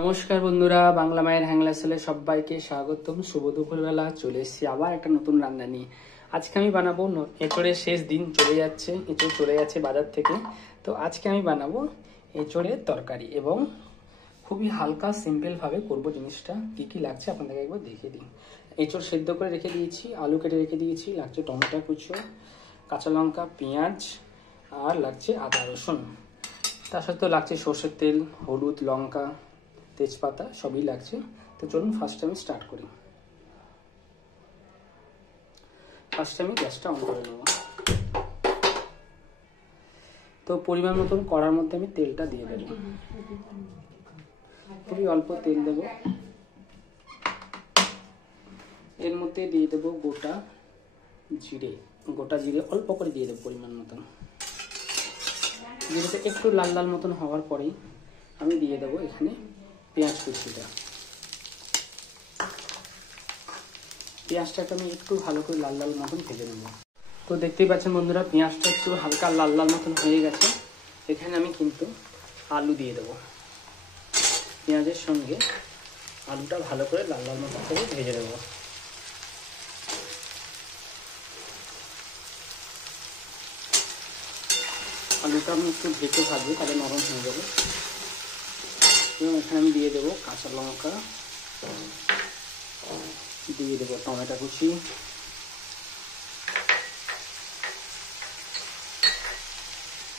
নমস্কার বন্ধুরা, বাংলা মায়ের হ্যাংলা সেলে সবাইকে স্বাগতম। শুভ দুপুরবেলা চলে এসেছি আবার একটা নতুন রান্না নিয়ে। আজকে আমি বানাবো এঁচড়ের শেষ দিন চলে যাচ্ছে, এঁচড় চলে যাচ্ছে বাজার থেকে। তো আজকে আমি বানাবো এঁচড়ের তরকারি এবং খুবই হালকা সিম্পলভাবে করবো। জিনিসটা কি কি লাগছে আপনাদেরকে একবার দেখিয়ে দিই। এঁচড় সেদ্ধ করে রেখে দিয়েছি, আলু কেটে রেখে দিয়েছি, লাগছে টমেটো কুচো, কাঁচা লঙ্কা, পেঁয়াজ, আর লাগছে আদা রসুন। তার সাথে লাগছে সর্ষের তেল, হলুদ, লঙ্কা, তেজপাতা, সবই লাগছে। তো চলুন ফার্স্ট আমি স্টার্ট করি। ফার্স্ট আমি গ্যাসটা অন করে নেব। তো পরিমাণ মতন কড়ার মধ্যে আমি তেলটা দিয়ে দেব, খুবই অল্প তেল দেব। এর মধ্যে দিয়ে দেবো গোটা জিরে অল্প করে দিয়ে দেবো পরিমাণ মতন। জিরেটা একটু লাল লাল মতন হওয়ার পরেই আমি দিয়ে দেবো এখানে পেঁয়াজ কুচিটা। পেঁয়াজটাকে আমি একটু ভালো করে লাল লাল মতন ভেজে নেব। তো দেখতেই পাচ্ছেন বন্ধুরা, পেঁয়াজটা একটু হালকা লাল লাল মতন হয়ে গেছে। এখানে আমি কিন্তু আলু দিয়ে দেবো। পেঁয়াজের সঙ্গে আলুটা ভালো করে লাল লাল মতন করে ভেজে দেব। আলুটা আমি একটু ঢেকে ভাজবো, তাহলে নরম হয়ে যাবে। এবং এখানে আমি দিয়ে দেবো কাঁচা লঙ্কা, দিয়ে দেবো টমেটো কুচি,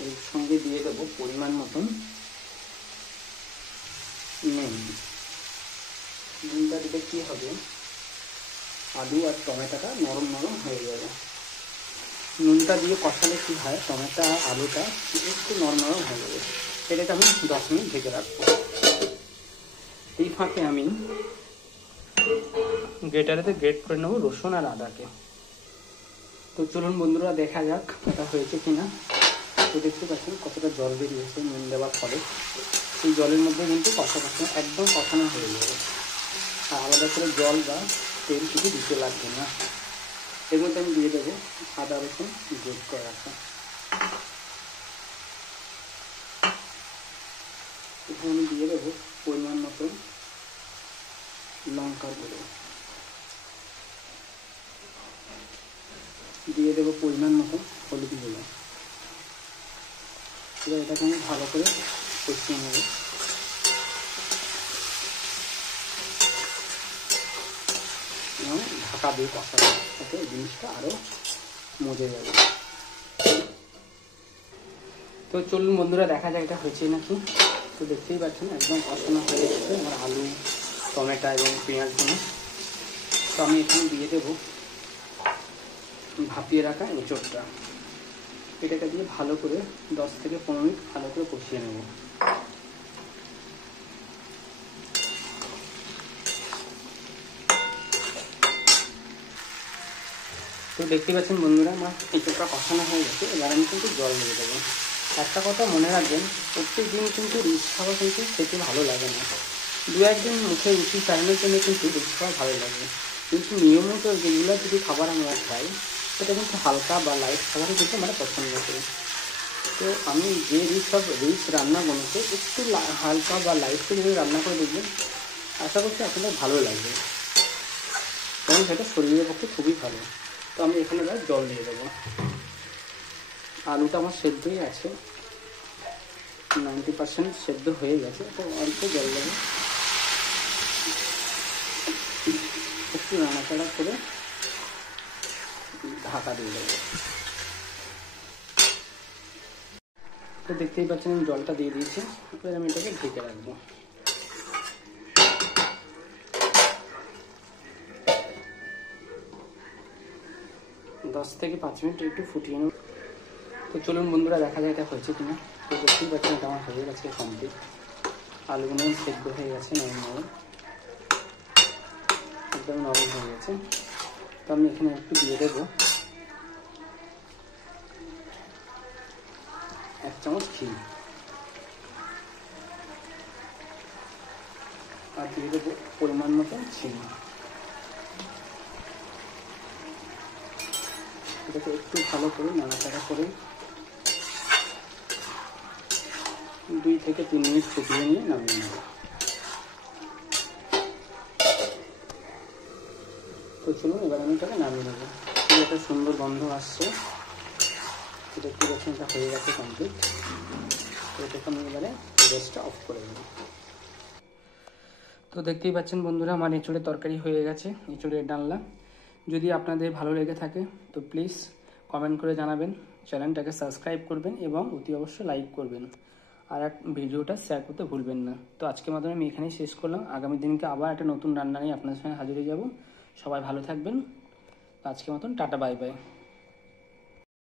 এর সঙ্গে দিয়ে দেবো পরিমাণ মতন নুনটা দিলে কি হবে, আলু আর টমেটোটা নরম নরম হয়ে যাবে। নুনটা দিয়ে কষালে কি হয়, টমেটো আর আলুটা একটু নরম নরম হয়ে যাবে। এটাকে আমি 10 মিনিট ঢেকে রাখবো। এই ফাঁকে আমি গ্রেটারেতে গ্রেট করে নেবো রসুন আর আদাকে। তো চলুন বন্ধুরা দেখা যাক এটা হয়েছে কিনা। তো দেখতে পাচ্ছেন কতটা জল বেরিয়েছে নুন দেওয়ার ফলে। এই জলের মধ্যে কিন্তু একদম কষানো হয়ে যাবে, আর আলাদা করে জল বা তেল কিছু দিতে লাগবে না। এর মধ্যে আমি দিয়ে দেবো আদা রসুন গ্রেট করে রাখা। এখানে আমি দিয়ে দেবো পরিমাণ মতন লঙ্কার গুঁড়ো, দিয়ে দেবো পরিমাণ মতন হলুদ গুঁড়ো। এবার এটাকে আমি ভালো করে কষিয়ে নেব। এবং ঢাকা দিয়ে কষাবো, যাতে এই জিনিসটা আরও মজে যাবে। তো চলুন বন্ধুরা দেখা যায় এটা হয়েছে নাকি। তো দেখতেই পাচ্ছেন একদম কষানো হয়ে গেছে আমার আলু, টমেটো এবং পেঁয়াজগুলো। তো আমি এখানে দিয়ে দেবো ভাপিয়ে রাখা এঁচড়টা। এটাকে দিয়ে ভালো করে 10 থেকে 15 মিনিট ভালো করে কষিয়ে নেব। তো দেখতে পাচ্ছেন বন্ধুরা, আমার এঁচড়টা কষানো হয়ে গেছে। এবার আমি কিন্তু জল দিয়ে দেবো। একটা কথা মনে রাখবেন, প্রত্যেক দিন কিন্তু রিচ খাওয়া কিন্তু খেতে ভালো লাগে না। 2-1 দিন মুখে রুচি চালানোর জন্য কিন্তু রিচ খাওয়া ভালো লাগে, কিন্তু নিয়মিত রেগুলার যদি খাবার আমরা খাই, সেটা কিন্তু হালকা বা লাইট খাবারই কিন্তু আমরা পছন্দ করি। তো আমি যে রিচ রান্নাগুলোকে একটু হালকা বা লাইট করে যদি রান্না করে দেখবেন, আশা করছি আপনাদের ভালো লাগবে, কারণ সেটা শরীরের পক্ষে খুবই ভালো। তো আমি এখানে এবার জল দিয়ে দেবো। আলুটা আমার সেদ্ধই আছে, 90% সেদ্ধ হয়ে গেছে। তো অল্প জল দেবো, একটু নাড়াচাড়া করে ঢাকা দিয়ে দেবো। তো দেখতেই পাচ্ছেন আমি জলটা দিয়ে দিয়েছি। এবার আমি এটাকে ঢেকে রাখবো। দশ থেকে 5 মিনিট একটু ফুটিয়ে নেব। তো চলুন বন্ধুরা দেখা যায় এটা হয়েছে কিনা। তো দেখতেই পাচ্ছেন এটা আমার হয়ে গেছে কমপ্লিট। আলুগুলো সেদ্ধ হয়ে গেছে, নরম নরম, একদম নরম হয়ে গেছে। তো আমি এখানে একটু দিয়ে দেবো 1 চামচ ঘি, আর দিয়ে দেবো পরিমাণ মতন চিনি। এটাকে একটু ভালো করে নাড়াচাড়া করে 2 থেকে 3 মিনিট ফুটিয়ে নিয়ে নামিয়ে নেব। চলুন এবার আমি এটাকে নামিয়ে নেবো। একটা সুন্দর গন্ধ আসছে, দেখতে পাচ্ছেন এটা হয়ে গেছে কমপ্লিট। তো এটাকে আমি এবারে গ্যাসটা অফ করে দেবো। তো দেখতেই পাচ্ছেন বন্ধুরা, আমার এঁচোড়ের তরকারি হয়ে গেছে, এঁচোড়ের ডালনা। যদি আপনাদের ভালো লেগে থাকে তো প্লিজ কমেন্ট করে জানাবেন, চ্যানেলটাকে সাবস্ক্রাইব করবেন এবং অতি অবশ্যই লাইক করবেন, আর এক ভিডিওটা শেয়ার করতে ভুলবেন না। তো আজকের মতন আমি এখানেই শেষ করলাম। আগামী দিনকে আবার একটা নতুন রান্না নিয়ে আপনাদের সঙ্গে হাজির হয়ে যাব। সবাই ভালো থাকবেন। আজকের মতন টাটা, বাই বাই।